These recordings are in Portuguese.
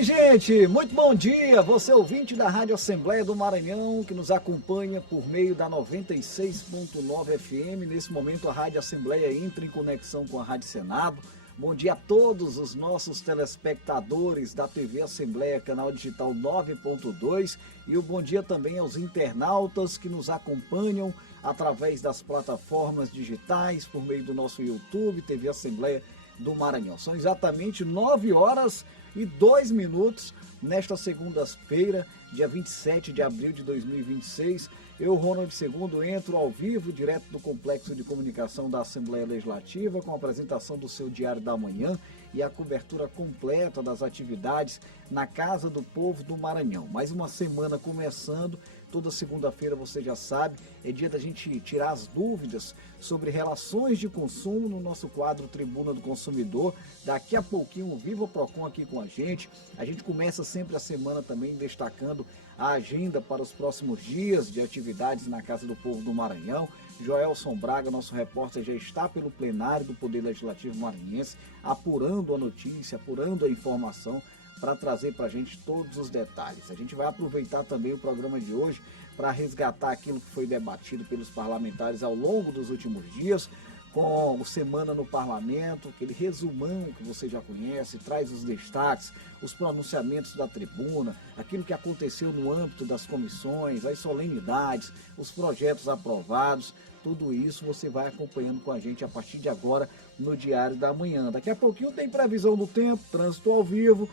Oi, gente, muito bom dia, você ouvinte da Rádio Assembleia do Maranhão, que nos acompanha por meio da 96.9 FM. Nesse momento a Rádio Assembleia entra em conexão com a Rádio Senado. Bom dia a todos os nossos telespectadores da TV Assembleia, canal digital 9.2, e o bom dia também aos internautas que nos acompanham através das plataformas digitais, por meio do nosso YouTube, TV Assembleia do Maranhão. São exatamente 9h02 nesta segunda-feira, dia 27 de abril de 2026. Eu, Ronald II, entro ao vivo, direto do Complexo de Comunicação da Assembleia Legislativa, com a apresentação do seu Diário da Manhã e a cobertura completa das atividades na Casa do Povo do Maranhão. Mais uma semana começando. Toda segunda-feira, você já sabe, é dia da gente tirar as dúvidas sobre relações de consumo no nosso quadro Tribuna do Consumidor. Daqui a pouquinho o Viva Procon aqui com a gente. A gente começa sempre a semana também destacando a agenda para os próximos dias de atividades na Casa do Povo do Maranhão. Joelson Braga, nosso repórter, já está pelo plenário do Poder Legislativo Maranhense, apurando a notícia, apurando a informação, para trazer para a gente todos os detalhes. A gente vai aproveitar também o programa de hoje para resgatar aquilo que foi debatido pelos parlamentares ao longo dos últimos dias, com o Semana no Parlamento, aquele resumão que você já conhece, traz os destaques, os pronunciamentos da tribuna, aquilo que aconteceu no âmbito das comissões, as solenidades, os projetos aprovados. Tudo isso você vai acompanhando com a gente a partir de agora no Diário da Manhã. Daqui a pouquinho tem previsão do tempo, trânsito ao vivo,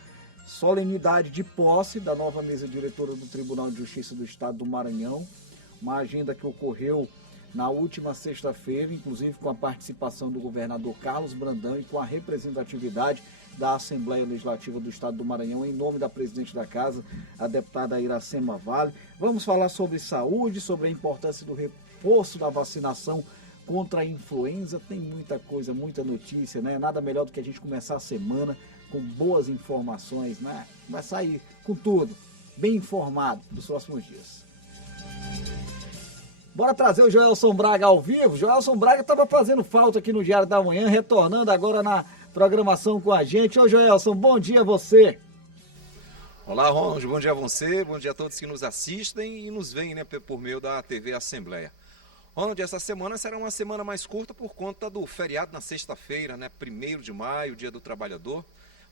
solenidade de posse da nova mesa diretora do Tribunal de Justiça do Estado do Maranhão, uma agenda que ocorreu na última sexta-feira, inclusive com a participação do governador Carlos Brandão e com a representatividade da Assembleia Legislativa do Estado do Maranhão, em nome da presidente da Casa, a deputada Iracema Vale. Vamos falar sobre saúde, sobre a importância do reforço da vacinação contra a influenza. Tem muita coisa, muita notícia, né? Nada melhor do que a gente começar a semana com boas informações, né? Vai sair com tudo, bem informado dos próximos dias. Bora trazer o Joelson Braga ao vivo. Joelson Braga estava fazendo falta aqui no Diário da Manhã, retornando agora na programação com a gente. Ô Joelson, bom dia a você. Olá, Ronald, bom dia a você, bom dia a todos que nos assistem e nos veem, né, por meio da TV Assembleia. Ronald, essa semana será uma semana mais curta por conta do feriado na sexta-feira, né, 1º de maio, Dia do Trabalhador.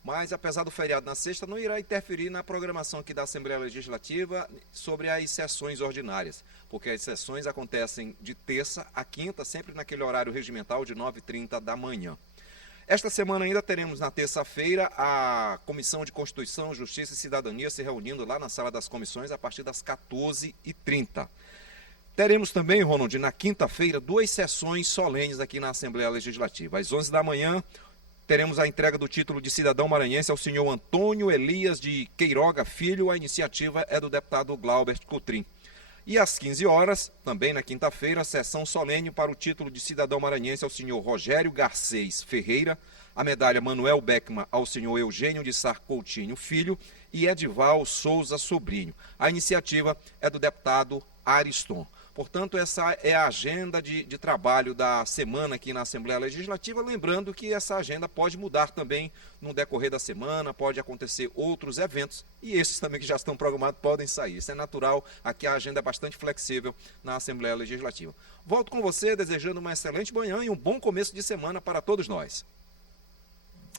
Mas, apesar do feriado na sexta, não irá interferir na programação aqui da Assembleia Legislativa sobre as sessões ordinárias, porque as sessões acontecem de terça a quinta, sempre naquele horário regimental de 9h30 da manhã. Esta semana ainda teremos na terça-feira a Comissão de Constituição, Justiça e Cidadania se reunindo lá na Sala das Comissões a partir das 14h30. Teremos também, Ronald, na quinta-feira, 2 sessões solenes aqui na Assembleia Legislativa. Às 11 da manhã, teremos a entrega do título de cidadão maranhense ao senhor Antônio Elias de Queiroga Filho. A iniciativa é do deputado Glaubert Cotrim. E às 15 horas, também na quinta-feira, sessão solene para o título de cidadão maranhense ao senhor Rogério Garcês Ferreira, a medalha Manuel Beckman ao senhor Eugênio de Sá Coutinho Filho e Edival Souza Sobrinho. A iniciativa é do deputado Ariston. Portanto, essa é a agenda de trabalho da semana aqui na Assembleia Legislativa, lembrando que essa agenda pode mudar também no decorrer da semana, pode acontecer outros eventos, e esses também que já estão programados podem sair. Isso é natural, aqui a agenda é bastante flexível na Assembleia Legislativa. Volto com você desejando uma excelente manhã e um bom começo de semana para todos nós.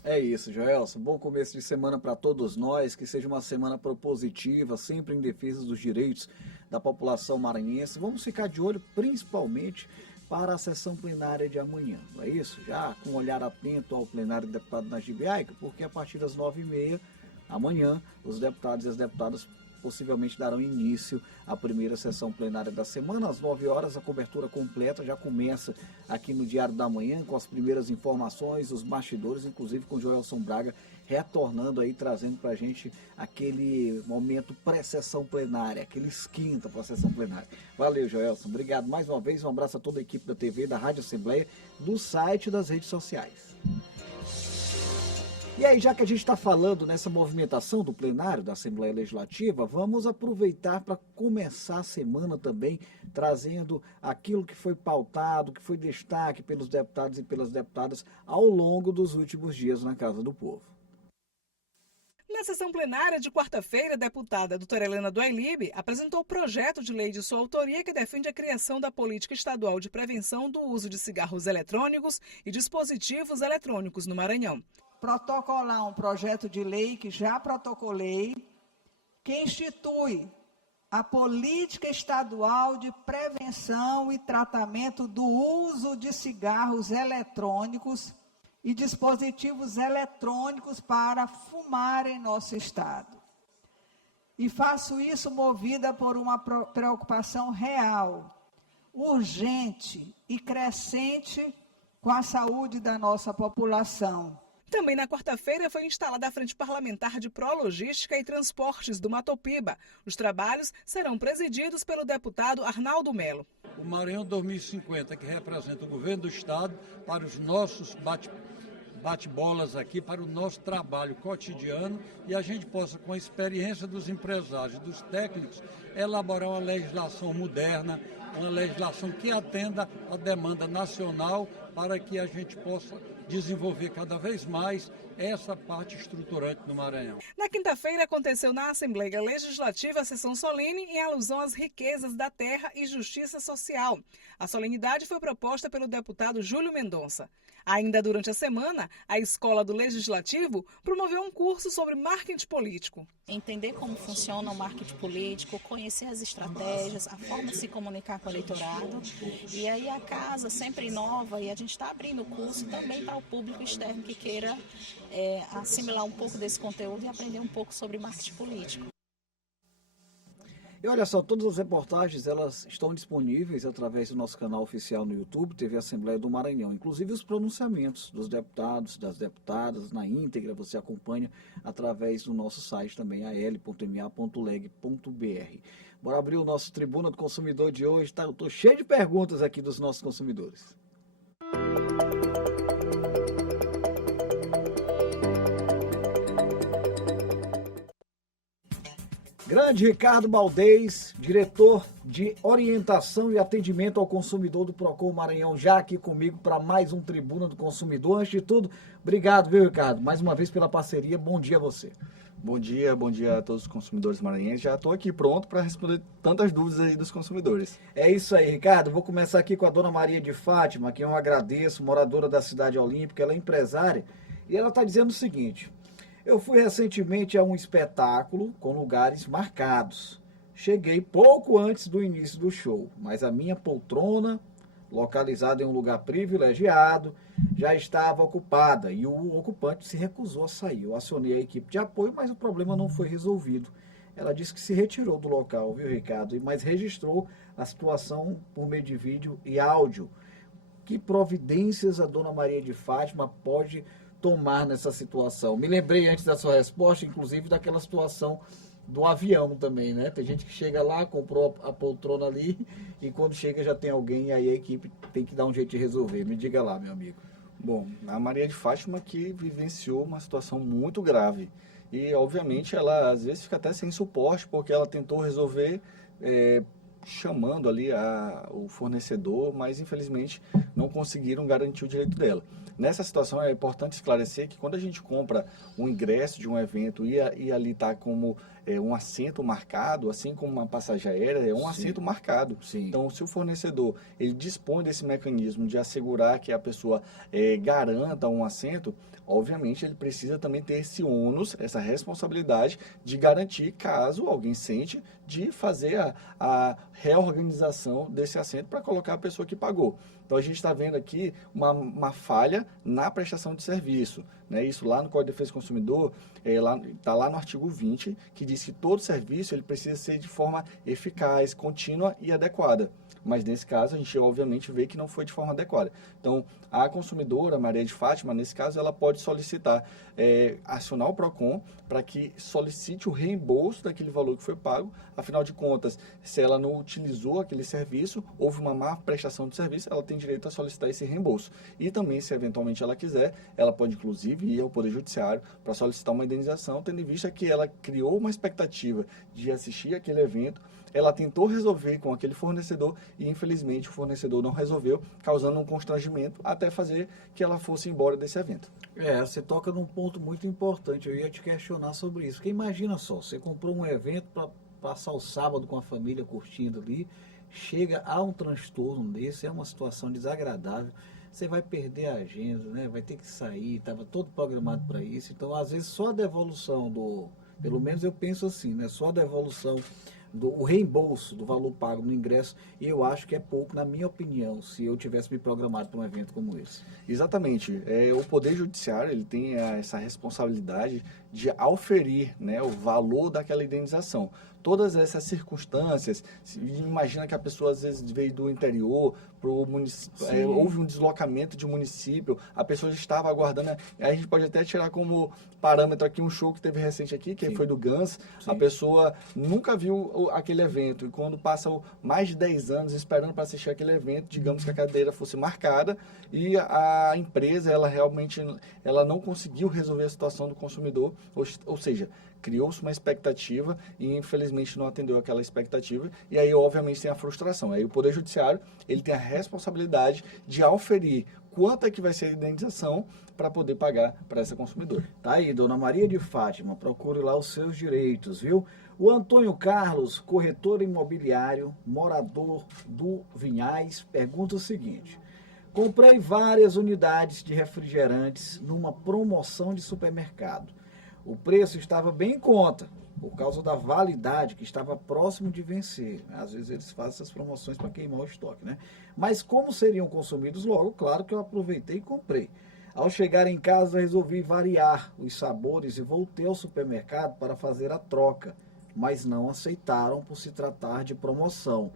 É isso, Joelson. Bom começo de semana para todos nós, que seja uma semana propositiva, sempre em defesa dos direitos da população maranhense. Vamos ficar de olho principalmente para a sessão plenária de amanhã, não é isso? Já com um olhar atento ao plenário do deputado Najib Aica, porque a partir das 9h30, amanhã, os deputados e as deputadas possivelmente darão início à primeira sessão plenária da semana. Às 9 horas, a cobertura completa já começa aqui no Diário da Manhã, com as primeiras informações, os bastidores, inclusive com o Joelson Braga retornando aí, trazendo para a gente aquele momento pré-sessão plenária, aquele esquenta para a sessão plenária. Valeu, Joelson. Obrigado mais uma vez. Um abraço a toda a equipe da TV, da Rádio Assembleia, do site e das redes sociais. E aí, já que a gente está falando nessa movimentação do plenário da Assembleia Legislativa, vamos aproveitar para começar a semana também trazendo aquilo que foi pautado, que foi destaque pelos deputados e pelas deputadas ao longo dos últimos dias na Casa do Povo. Na sessão plenária de quarta-feira, a deputada doutora Helena do Ailib apresentou o projeto de lei de sua autoria que defende a criação da política estadual de prevenção do uso de cigarros eletrônicos e dispositivos eletrônicos no Maranhão. Protocolar um projeto de lei que já protocolei, que institui a política estadual de prevenção e tratamento do uso de cigarros eletrônicos e dispositivos eletrônicos para fumar em nosso estado. E faço isso movida por uma preocupação real, urgente e crescente com a saúde da nossa população. Também na quarta-feira foi instalada a Frente Parlamentar de Prologística e Transportes do Matopiba. Os trabalhos serão presididos pelo deputado Arnaldo Melo. O Maranhão 2050, que representa o governo do estado, para os nossos bate-bolas aqui, para o nosso trabalho cotidiano, e a gente possa, com a experiência dos empresários, dos técnicos, elaborar uma legislação moderna, uma legislação que atenda à demanda nacional, para que a gente possa desenvolver cada vez mais essa parte estruturante no Maranhão. Na quinta-feira aconteceu na Assembleia Legislativa a sessão solene em alusão às riquezas da terra e justiça social. A solenidade foi proposta pelo deputado Júlio Mendonça. Ainda durante a semana, a Escola do Legislativo promoveu um curso sobre marketing político. Entender como funciona o marketing político, conhecer as estratégias, a forma de se comunicar com o eleitorado. E aí a casa sempre inova e a gente está abrindo o curso também para o público externo que queira assimilar um pouco desse conteúdo e aprender um pouco sobre marketing político. E olha só, todas as reportagens elas estão disponíveis através do nosso canal oficial no YouTube, TV Assembleia do Maranhão. Inclusive os pronunciamentos dos deputados, das deputadas, na íntegra, você acompanha através do nosso site também, al.ma.leg.br. Bora abrir o nosso Tribuna do Consumidor de hoje. Eu estou cheio de perguntas aqui dos nossos consumidores. Grande Ricardo Baldez, diretor de orientação e atendimento ao consumidor do Procon Maranhão, já aqui comigo para mais um Tribuna do Consumidor. Antes de tudo, obrigado, viu, Ricardo? Mais uma vez pela parceria, bom dia a você. Bom dia a todos os consumidores maranhenses. Já estou aqui pronto para responder tantas dúvidas aí dos consumidores. É isso aí, Ricardo. Vou começar aqui com a dona Maria de Fátima, que eu agradeço, moradora da Cidade Olímpica, ela é empresária, e ela está dizendo o seguinte: eu fui recentemente a um espetáculo com lugares marcados. Cheguei pouco antes do início do show, mas a minha poltrona, localizada em um lugar privilegiado, já estava ocupada e o ocupante se recusou a sair. Eu acionei a equipe de apoio, mas o problema não foi resolvido. Ela disse que se retirou do local, viu, Ricardo? Mas registrou a situação por meio de vídeo e áudio. Que providências a dona Maria de Fátima pode tomar nessa situação? Me lembrei antes da sua resposta, inclusive, daquela situação do avião também, né? Tem gente que chega lá, comprou a poltrona ali e quando chega já tem alguém e aí a equipe tem que dar um jeito de resolver. Me diga lá, meu amigo. Bom, a Maria de Fátima que vivenciou uma situação muito grave e, obviamente, ela às vezes fica até sem suporte porque ela tentou resolver chamando ali o fornecedor, mas infelizmente não conseguiram garantir o direito dela. Nessa situação é importante esclarecer que quando a gente compra um ingresso de um evento e ali está como um assento marcado, assim como uma passagem aérea, é um assento marcado. Sim. Então, se o fornecedor ele dispõe desse mecanismo de assegurar que a pessoa garanta um assento, obviamente ele precisa também ter esse ônus, essa responsabilidade de garantir, caso alguém sente, de fazer a reorganização desse assento para colocar a pessoa que pagou. Então a gente está vendo aqui uma falha na prestação de serviço, né? Isso lá no Código de Defesa do Consumidor, está lá no artigo 20, que diz que todo serviço ele precisa ser de forma eficaz, contínua e adequada. Mas nesse caso a gente obviamente vê que não foi de forma adequada. Então a consumidora, Maria de Fátima, nesse caso ela pode solicitar, acionar o PROCON para que solicite o reembolso daquele valor que foi pago. Afinal de contas, se ela não utilizou aquele serviço, houve uma má prestação de serviço, ela tem direito a solicitar esse reembolso. E também, se eventualmente ela quiser, ela pode inclusive inclusive, ir ao Poder Judiciário para solicitar uma indenização, tendo em vista que ela criou uma expectativa de assistir aquele evento, ela tentou resolver com aquele fornecedor e, infelizmente, o fornecedor não resolveu, causando um constrangimento até fazer que ela fosse embora desse evento. Você toca num ponto muito importante, eu ia te questionar sobre isso, porque imagina só, você comprou um evento para passar o sábado com a família curtindo ali, chega a um transtorno desse, é uma situação desagradável, você vai perder a agenda, né? Vai ter que sair, estava todo programado para isso, então às vezes só a devolução pelo menos eu penso assim, né? Só a devolução o reembolso do valor pago no ingresso, eu acho que é pouco, na minha opinião, se eu tivesse me programado para um evento como esse. Exatamente. O Poder Judiciário ele tem essa responsabilidade de auferir, né, o valor daquela indenização. Todas essas circunstâncias, imagina que a pessoa às vezes veio do interior, houve um deslocamento de município, a pessoa estava aguardando, aí a gente pode até tirar como parâmetro aqui um show que teve recente aqui, que foi do Guns, a pessoa nunca viu aquele evento, e quando passa mais de 10 anos esperando para assistir aquele evento, digamos que a cadeira fosse marcada, e a empresa, ela realmente não conseguiu resolver a situação do consumidor, ou seja, criou-se uma expectativa e infelizmente não atendeu aquela expectativa, e aí obviamente tem a frustração. Aí o Poder Judiciário ele tem a responsabilidade de auferir quanto é que vai ser a indenização para poder pagar para essa consumidora. Tá aí, Dona Maria de Fátima, procure lá os seus direitos, viu? O Antônio Carlos, corretor imobiliário, morador do Vinhais, pergunta o seguinte: comprei várias unidades de refrigerantes numa promoção de supermercado. O preço estava bem em conta, por causa da validade que estava próximo de vencer. Às vezes eles fazem essas promoções para queimar o estoque, né? Mas como seriam consumidos logo, claro que eu aproveitei e comprei. Ao chegar em casa, resolvi variar os sabores e voltei ao supermercado para fazer a troca, mas não aceitaram por se tratar de promoção.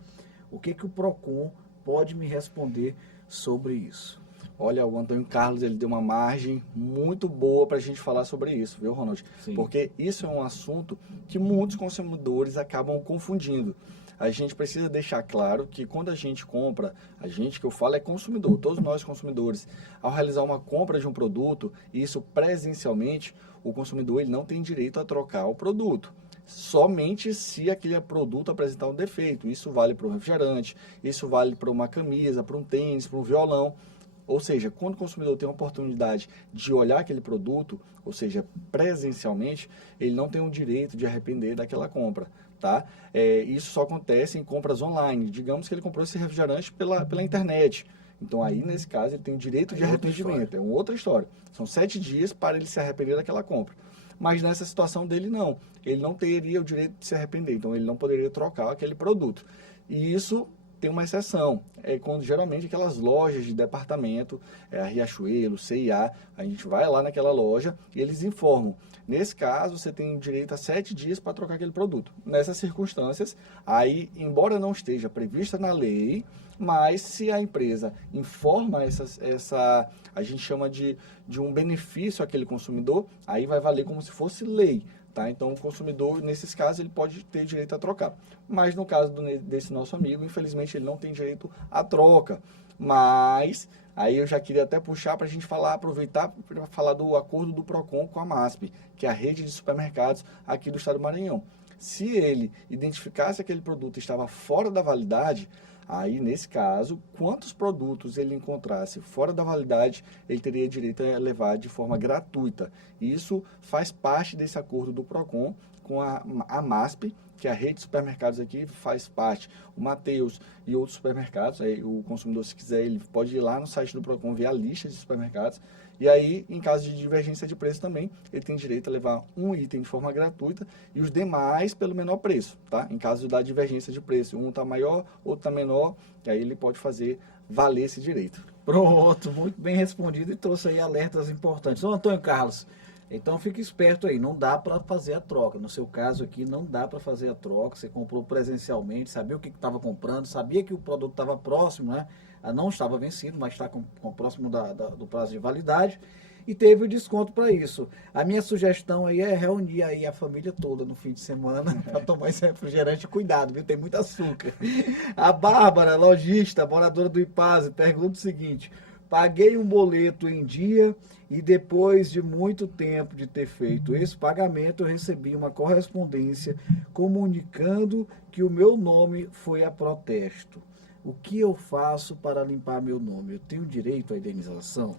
O que o Procon pode me responder sobre isso? Olha, o Antônio Carlos, ele deu uma margem muito boa para a gente falar sobre isso, viu, Ronald? Sim. Porque isso é um assunto que muitos consumidores acabam confundindo. A gente precisa deixar claro que quando a gente compra, a gente que eu falo é consumidor, todos nós consumidores, ao realizar uma compra de um produto, isso presencialmente, o consumidor ele não tem direito a trocar o produto. Somente se aquele produto apresentar um defeito. Isso vale para um refrigerante, isso vale para uma camisa, para um tênis, para um violão. Ou seja, quando o consumidor tem a oportunidade de olhar aquele produto, ou seja, presencialmente, ele não tem o direito de arrepender daquela compra, tá? Isso só acontece em compras online. Digamos que ele comprou esse refrigerante pela internet. Então, aí, nesse caso, ele tem o direito de arrependimento. É uma outra história. São 7 dias para ele se arrepender daquela compra. Mas nessa situação dele, não. Ele não teria o direito de se arrepender. Então, ele não poderia trocar aquele produto. E isso tem uma exceção, quando geralmente aquelas lojas de departamento, a Riachuelo, CIA, a gente vai lá naquela loja e eles informam. Nesse caso, você tem direito a 7 dias para trocar aquele produto. Nessas circunstâncias, aí, embora não esteja prevista na lei, mas se a empresa informa a gente chama de um benefício àquele consumidor, aí vai valer como se fosse lei. Tá? Então, o consumidor, nesses casos, ele pode ter direito a trocar. Mas, no caso desse nosso amigo, infelizmente, ele não tem direito à troca. Mas, aí eu já queria até puxar para a gente aproveitar para falar do acordo do Procon com a MASP, que é a rede de supermercados aqui do estado do Maranhão. Se ele identificasse que aquele produto estava fora da validade, aí, nesse caso, quantos produtos ele encontrasse fora da validade, ele teria direito a levar de forma gratuita. Isso faz parte desse acordo do Procon com a MASP, que é a rede de supermercados aqui, faz parte. O Mateus e outros supermercados, aí o consumidor, se quiser, ele pode ir lá no site do Procon, ver a lista de supermercados. E aí, em caso de divergência de preço também, ele tem direito a levar um item de forma gratuita e os demais pelo menor preço, tá? Em caso da divergência de preço, um está maior, outro está menor, e aí ele pode fazer valer esse direito. Pronto, muito bem respondido e trouxe aí alertas importantes. Então, Antônio Carlos, então fique esperto aí, não dá para fazer a troca. No seu caso aqui, não dá para fazer a troca. Você comprou presencialmente, sabia o que estava comprando, sabia que o produto estava próximo, né? Não estava vencido, mas está próximo do prazo de validade e teve o desconto para isso. A minha sugestão aí é reunir aí a família toda no fim de semana para tomar esse refrigerante. Cuidado, viu? Tem muito açúcar. A Bárbara, lojista, moradora do Ipase, pergunta o seguinte: paguei um boleto em dia e depois de muito tempo de ter feito esse pagamento, eu recebi uma correspondência comunicando que o meu nome foi a protesto. O que eu faço para limpar meu nome? Eu tenho direito à indenização?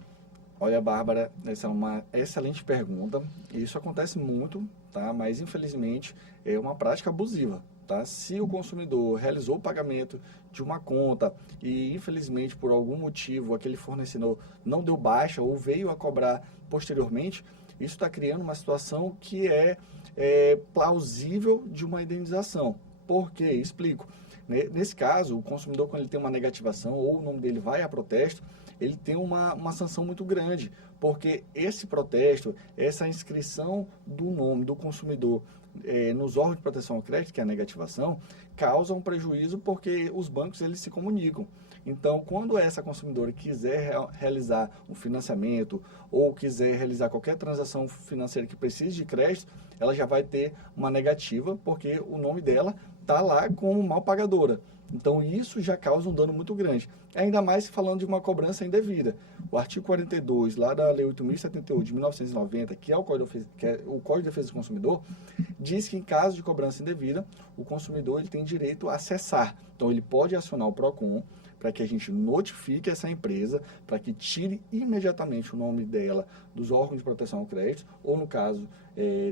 Olha, Bárbara, essa é uma excelente pergunta. Isso acontece muito, tá? Mas infelizmente é uma prática abusiva. Tá? Se o consumidor realizou o pagamento de uma conta e, infelizmente, por algum motivo, aquele fornecedor não deu baixa ou veio a cobrar posteriormente, isso está criando uma situação que é plausível de uma indenização. Por quê? Explico. Nesse caso, o consumidor, quando ele tem uma negativação ou o nome dele vai a protesto, ele tem uma sanção muito grande, porque esse protesto, essa inscrição do nome do consumidor nos órgãos de proteção ao crédito, que é a negativação, causa um prejuízo porque os bancos eles se comunicam. Então, quando essa consumidora quiser realizar um financiamento ou quiser realizar qualquer transação financeira que precise de crédito, ela já vai ter uma negativa, porque o nome dela está lá como mal pagadora. Então, isso já causa um dano muito grande. Ainda mais falando de uma cobrança indevida. O artigo 42, lá da Lei 8.078 de 1990, que é o Código de Defesa do Consumidor, diz que em caso de cobrança indevida, o consumidor ele tem direito a cessar. Então, ele pode acionar o PROCON para que a gente notifique essa empresa, para que tire imediatamente o nome dela dos órgãos de proteção ao crédito, ou no caso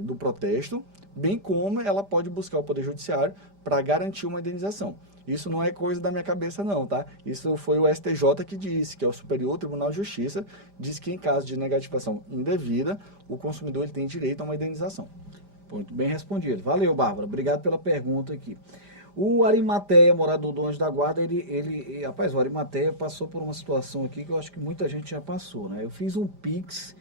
do protesto, bem como ela pode buscar o Poder Judiciário para garantir uma indenização. Isso não é coisa da minha cabeça não, tá? Isso foi o STJ que disse, que é o Superior Tribunal de Justiça, diz que em caso de negativação indevida, o consumidor ele tem direito a uma indenização. Muito bem respondido. Valeu, Bárbara. Obrigado pela pergunta aqui. O Arimateia, morador do Anjo da Guarda, rapaz, o Arimateia passou por uma situação aqui que eu acho que muita gente já passou, né? Eu fiz um Pix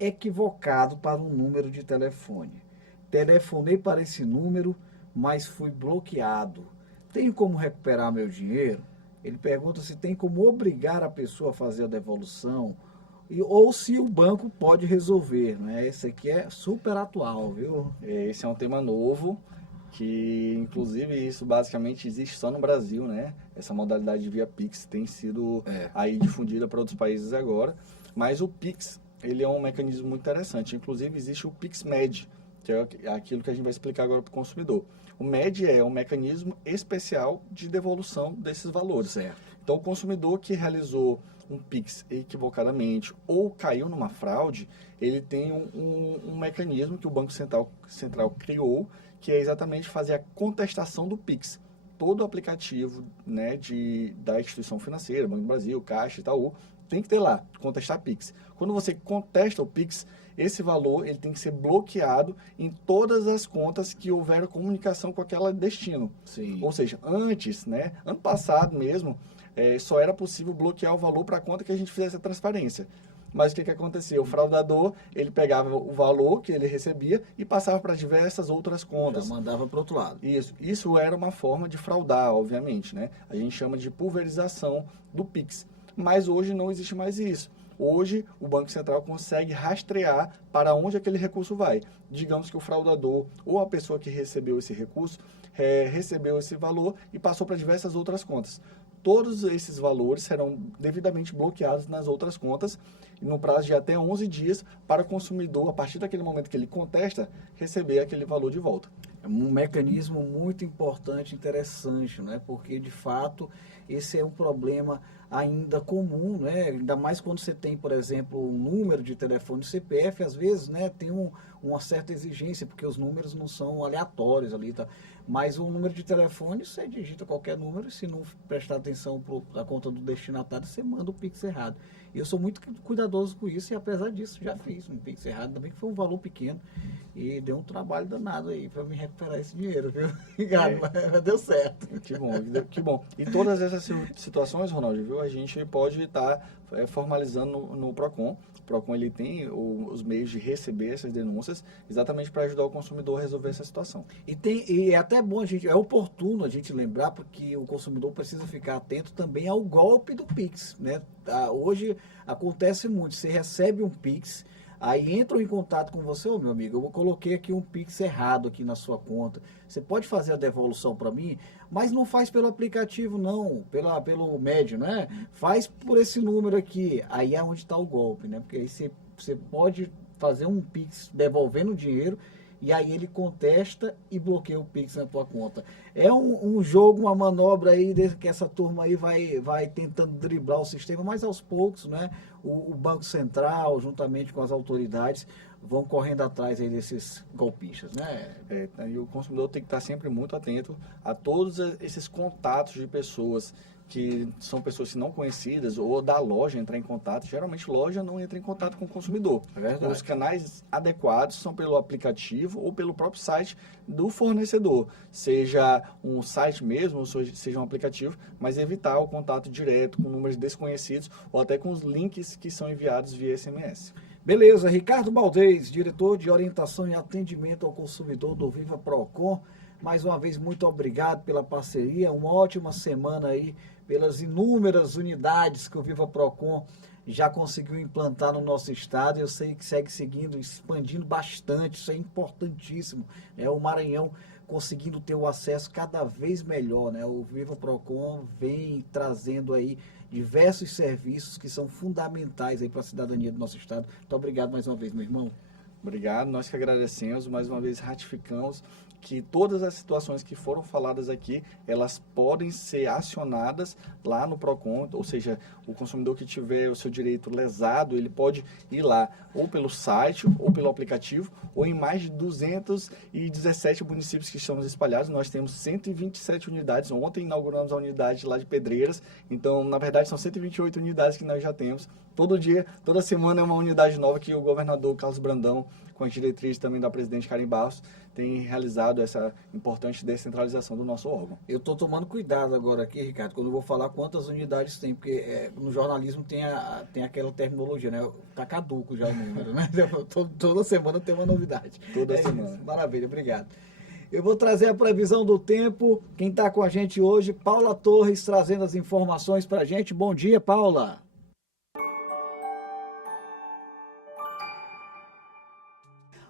equivocado para um número de telefone. Telefonei para esse número, mas fui bloqueado. Tenho como recuperar meu dinheiro? Ele pergunta se tem como obrigar a pessoa a fazer a devolução ou se o banco pode resolver, né? Esse aqui é super atual, viu? Esse é um tema novo, que inclusive isso basicamente existe só no Brasil, né? Essa modalidade de via Pix tem sido aí difundida para outros países agora, mas o Pix, ele é um mecanismo muito interessante. Inclusive existe o PixMed, que é aquilo que a gente vai explicar agora para o consumidor. O MED é um mecanismo especial de devolução desses valores. Certo. Então, o consumidor que realizou um Pix equivocadamente ou caiu numa fraude, ele tem um mecanismo que o Banco Central criou, que é exatamente fazer a contestação do Pix. Todo aplicativo, né, da instituição financeira, Banco do Brasil, Caixa, Itaú, tem que ter lá, contestar Pix. Quando você contesta o Pix, esse valor ele tem que ser bloqueado em todas as contas que houver comunicação com aquele destino. Sim. Ou seja, antes, né, ano passado mesmo, só era possível bloquear o valor para a conta que a gente fizesse a transferência. Mas o que aconteceu? O fraudador, ele pegava o valor que ele recebia e passava para diversas outras contas. Já mandava para o outro lado. Isso era uma forma de fraudar, obviamente, né? A gente chama de pulverização do Pix. Mas hoje não existe mais isso. Hoje, o Banco Central consegue rastrear para onde aquele recurso vai. Digamos que o fraudador ou a pessoa que recebeu esse recurso recebeu esse valor e passou para diversas outras contas. Todos esses valores serão devidamente bloqueados nas outras contas no prazo de até 11 dias para o consumidor, a partir daquele momento que ele contesta, receber aquele valor de volta. É um mecanismo muito importante, interessante, né? Porque, de fato, esse é um problema ainda comum, né? Ainda mais quando você tem, por exemplo, um número de telefone CPF, às vezes, né, tem uma certa exigência, porque os números não são aleatórios ali, tá? Mas o número de telefone, você digita qualquer número, e se não prestar atenção para a conta do destinatário, você manda o Pix errado. E eu sou muito cuidadoso com isso, e apesar disso, já fiz um Pix errado, também que foi um valor pequeno, e deu um trabalho danado aí para me recuperar esse dinheiro, viu? Obrigado, mas deu certo. Que bom, que bom. E todas essas situações, Ronaldo, viu, a gente pode estar formalizando no PROCON. O PROCON ele tem os meios de receber essas denúncias exatamente para ajudar o consumidor a resolver essa situação. E é até bom, é oportuno a gente lembrar, porque o consumidor precisa ficar atento também ao golpe do Pix, né? Hoje acontece muito, você recebe um Pix, Aí entram em contato com você, ô meu amigo, eu coloquei aqui um Pix errado aqui na sua conta. Você pode fazer a devolução para mim, mas não faz pelo aplicativo não, pelo médio, né? Faz por esse número aqui. Aí é onde está o golpe, né? Porque aí você pode fazer um Pix devolvendo o dinheiro e aí ele contesta e bloqueia o Pix na tua conta. É um jogo, uma manobra aí que essa turma aí vai tentando driblar o sistema, mas aos poucos, né? O Banco Central, juntamente com as autoridades, vão correndo atrás aí desses golpistas, né? E o consumidor tem que estar sempre muito atento a todos esses contatos de pessoas que são pessoas não conhecidas ou da loja entrar em contato. Geralmente loja não entra em contato com o consumidor. É verdade. Os canais adequados são pelo aplicativo ou pelo próprio site do fornecedor. Seja um site mesmo, ou seja um aplicativo, mas evitar o contato direto com números desconhecidos ou até com os links que são enviados via SMS. Beleza, Ricardo Baldez, diretor de orientação e atendimento ao consumidor do Viva Procon. Mais uma vez, muito obrigado pela parceria, uma ótima semana aí, pelas inúmeras unidades que o Viva Procon já conseguiu implantar no nosso estado. Eu sei que segue seguindo, expandindo bastante, isso é importantíssimo. O Maranhão conseguindo ter o acesso cada vez melhor, né? O Viva Procon vem trazendo aí diversos serviços que são fundamentais aí para a cidadania do nosso estado. Muito obrigado mais uma vez, meu irmão. Obrigado, nós que agradecemos, mais uma vez ratificamos que todas as situações que foram faladas aqui, elas podem ser acionadas lá no Procon, ou seja, o consumidor que tiver o seu direito lesado, ele pode ir lá ou pelo site, ou pelo aplicativo, ou em mais de 217 municípios que estamos espalhados. Nós temos 127 unidades, ontem inauguramos a unidade lá de Pedreiras, então, na verdade, são 128 unidades que nós já temos. Todo dia, toda semana é uma unidade nova que o governador Carlos Brandão, com as diretrizes também da presidente Karen Barros, tem realizado essa importante descentralização do nosso órgão. Eu estou tomando cuidado agora aqui, Ricardo, quando eu vou falar quantas unidades tem, porque no jornalismo tem aquela terminologia, né? Tá caduco já o número, né? Toda semana tem uma novidade. Toda semana. Isso. Maravilha, obrigado. Eu vou trazer a previsão do tempo. Quem está com a gente hoje, Paula Torres, trazendo as informações para a gente. Bom dia, Paula.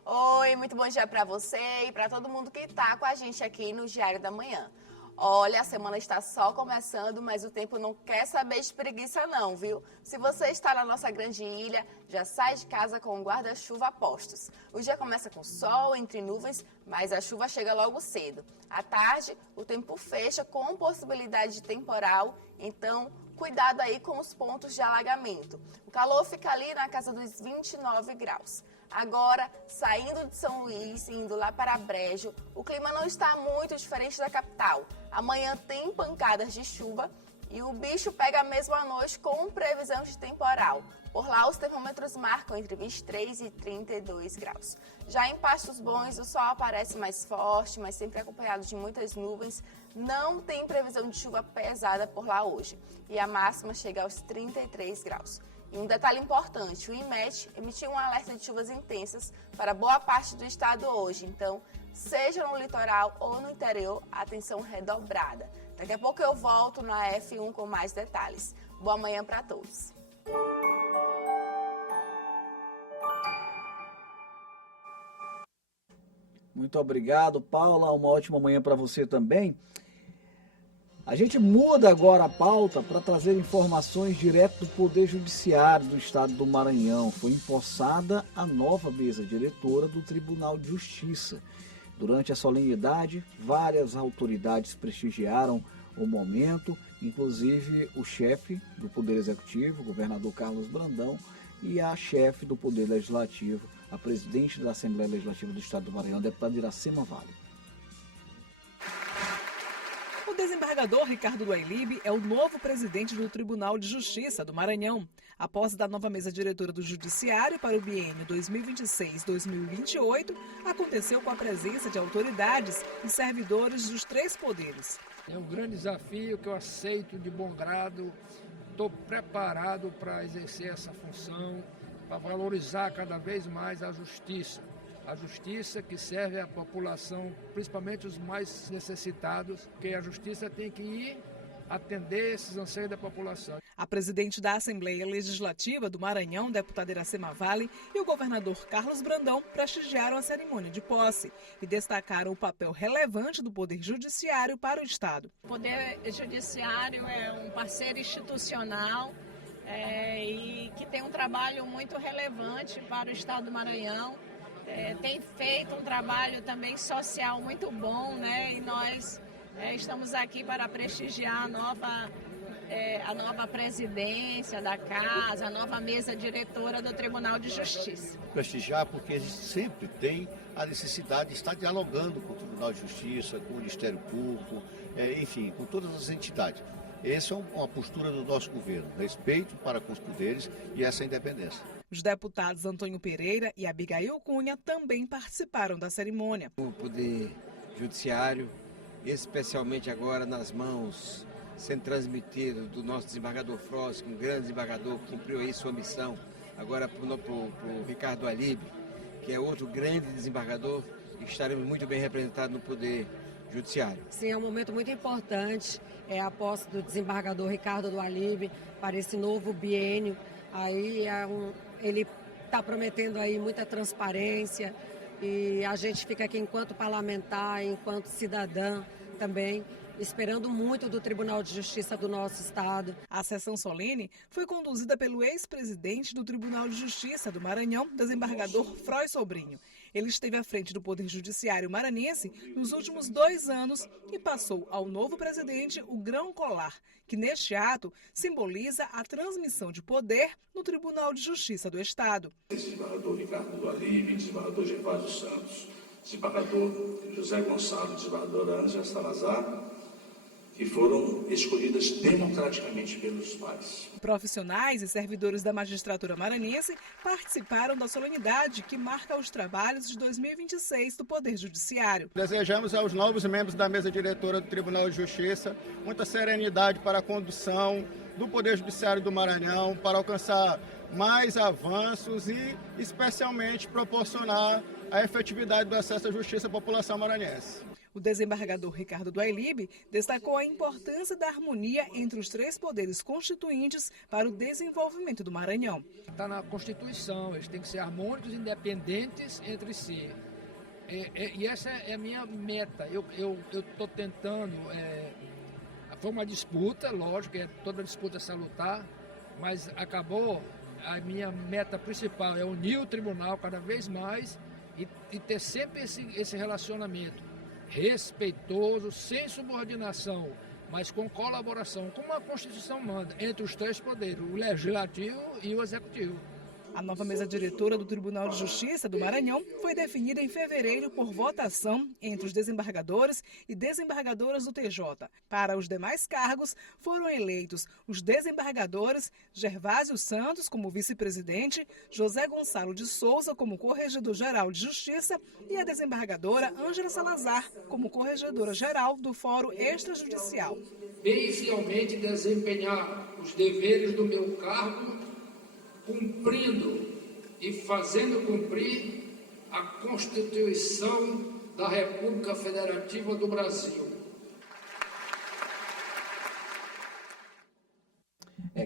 Oi, muito bom dia para você e para todo mundo que está com a gente aqui no Diário da Manhã. Olha, a semana está só começando, mas o tempo não quer saber de preguiça não, viu? Se você está na nossa grande ilha, já sai de casa com o guarda-chuva a postos. O dia começa com sol, entre nuvens, mas a chuva chega logo cedo. À tarde, o tempo fecha com possibilidade de temporal, então cuidado aí com os pontos de alagamento. O calor fica ali na casa dos 29 graus. Agora, saindo de São Luís e indo lá para Brejo, o clima não está muito diferente da capital. Amanhã tem pancadas de chuva e o bicho pega mesmo à noite com previsão de temporal. Por lá, os termômetros marcam entre 23 e 32 graus. Já em Pastos Bons, o sol aparece mais forte, mas sempre acompanhado de muitas nuvens. Não tem previsão de chuva pesada por lá hoje. E a máxima chega aos 33 graus. E um detalhe importante, o IMET emitiu um alerta de chuvas intensas para boa parte do estado hoje. Então, seja no litoral ou no interior, atenção redobrada. Daqui a pouco eu volto na F1 com mais detalhes. Boa manhã para todos. Muito obrigado, Paula. Uma ótima manhã para você também. A gente muda agora a pauta para trazer informações direto do Poder Judiciário do Estado do Maranhão. Foi empossada a nova mesa diretora do Tribunal de Justiça. Durante a solenidade, várias autoridades prestigiaram o momento, inclusive o chefe do Poder Executivo, o governador Carlos Brandão, e a chefe do Poder Legislativo, a presidente da Assembleia Legislativa do Estado do Maranhão, a deputada Iracema Vale. O desembargador Ricardo Duailib é o novo presidente do Tribunal de Justiça do Maranhão. A posse da nova mesa diretora do Judiciário para o biênio 2026-2028 aconteceu com a presença de autoridades e servidores dos três poderes. É um grande desafio que eu aceito de bom grado. Estou preparado para exercer essa função, para valorizar cada vez mais a justiça. A justiça que serve à população, principalmente os mais necessitados, porque a justiça tem que ir atender esses anseios da população. A presidente da Assembleia Legislativa do Maranhão, deputada Iracema Vale, e o governador Carlos Brandão prestigiaram a cerimônia de posse e destacaram o papel relevante do Poder Judiciário para o Estado. O Poder Judiciário é um parceiro institucional e que tem um trabalho muito relevante para o Estado do Maranhão. Tem feito um trabalho também social muito bom, né? E nós estamos aqui para prestigiar a nova presidência da casa, a nova mesa diretora do Tribunal de Justiça. Prestigiar porque a gente sempre tem a necessidade de estar dialogando com o Tribunal de Justiça, com o Ministério Público, enfim, com todas as entidades. Essa é uma postura do nosso governo, respeito para com os poderes e essa independência. Os deputados Antônio Pereira e Abigail Cunha também participaram da cerimônia. O Poder Judiciário, especialmente agora nas mãos, sendo transmitido do nosso desembargador Frost, um grande desembargador que cumpriu aí sua missão, agora para o Ricardo Alibe, que é outro grande desembargador, e estaremos muito bem representados no Poder Judiciário. Sim, é um momento muito importante, a posse do desembargador Ricardo do Alibe para esse novo biênio. Aí ele está prometendo aí muita transparência e a gente fica aqui enquanto parlamentar, enquanto cidadã também, esperando muito do Tribunal de Justiça do nosso estado. A sessão solene foi conduzida pelo ex-presidente do Tribunal de Justiça do Maranhão, desembargador Froy Sobrinho. Ele esteve à frente do Poder Judiciário maranhense nos últimos 2 anos e passou ao novo presidente o grão colar, que neste ato simboliza a transmissão de poder no Tribunal de Justiça do Estado. Desembargador Ricardo do Alibe, desembargador Gervásio Santos, desembargador José Gonçalo, desembargador Ângela Salazar, que foram escolhidas democraticamente pelos pares. Profissionais e servidores da magistratura maranhense participaram da solenidade que marca os trabalhos de 2026 do Poder Judiciário. Desejamos aos novos membros da mesa diretora do Tribunal de Justiça muita serenidade para a condução do Poder Judiciário do Maranhão, para alcançar mais avanços e, especialmente, proporcionar a efetividade do acesso à justiça à população maranhense. O desembargador Ricardo do Alibe destacou a importância da harmonia entre os 3 poderes constituintes para o desenvolvimento do Maranhão. Está na Constituição, eles têm que ser harmônicos e independentes entre si. E essa é a minha meta. Eu estou tentando... foi uma disputa, lógico, toda disputa é salutar, mas acabou. A minha meta principal é unir o tribunal cada vez mais e ter sempre esse relacionamento respeitoso, sem subordinação, mas com colaboração, como a Constituição manda, entre os 3 poderes, o Legislativo e o Executivo. A nova mesa diretora do Tribunal de Justiça do Maranhão foi definida em fevereiro por votação entre os desembargadores e desembargadoras do TJ. Para os demais cargos, foram eleitos os desembargadores Gervásio Santos como vice-presidente, José Gonçalo de Souza como corregedor-geral de Justiça e a desembargadora Ângela Salazar como corregedora-geral do Fórum Extrajudicial. Bem e fielmente desempenhar os deveres do meu cargo, cumprindo e fazendo cumprir a Constituição da República Federativa do Brasil.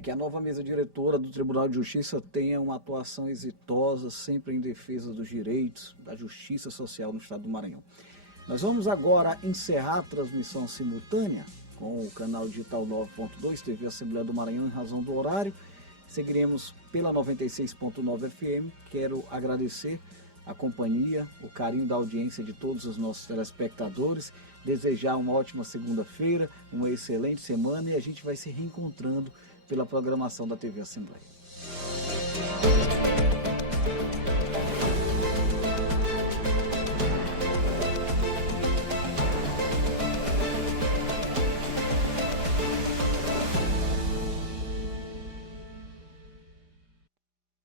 Que a nova mesa diretora do Tribunal de Justiça tenha uma atuação exitosa, sempre em defesa dos direitos, da justiça social no estado do Maranhão. Nós vamos agora encerrar a transmissão simultânea com o canal digital 9.2 TV Assembleia do Maranhão em razão do horário. Seguiremos pela 96.9 FM. Quero agradecer a companhia, o carinho da audiência de todos os nossos telespectadores, desejar uma ótima segunda-feira, uma excelente semana e a gente vai se reencontrando pela programação da TV Assembleia.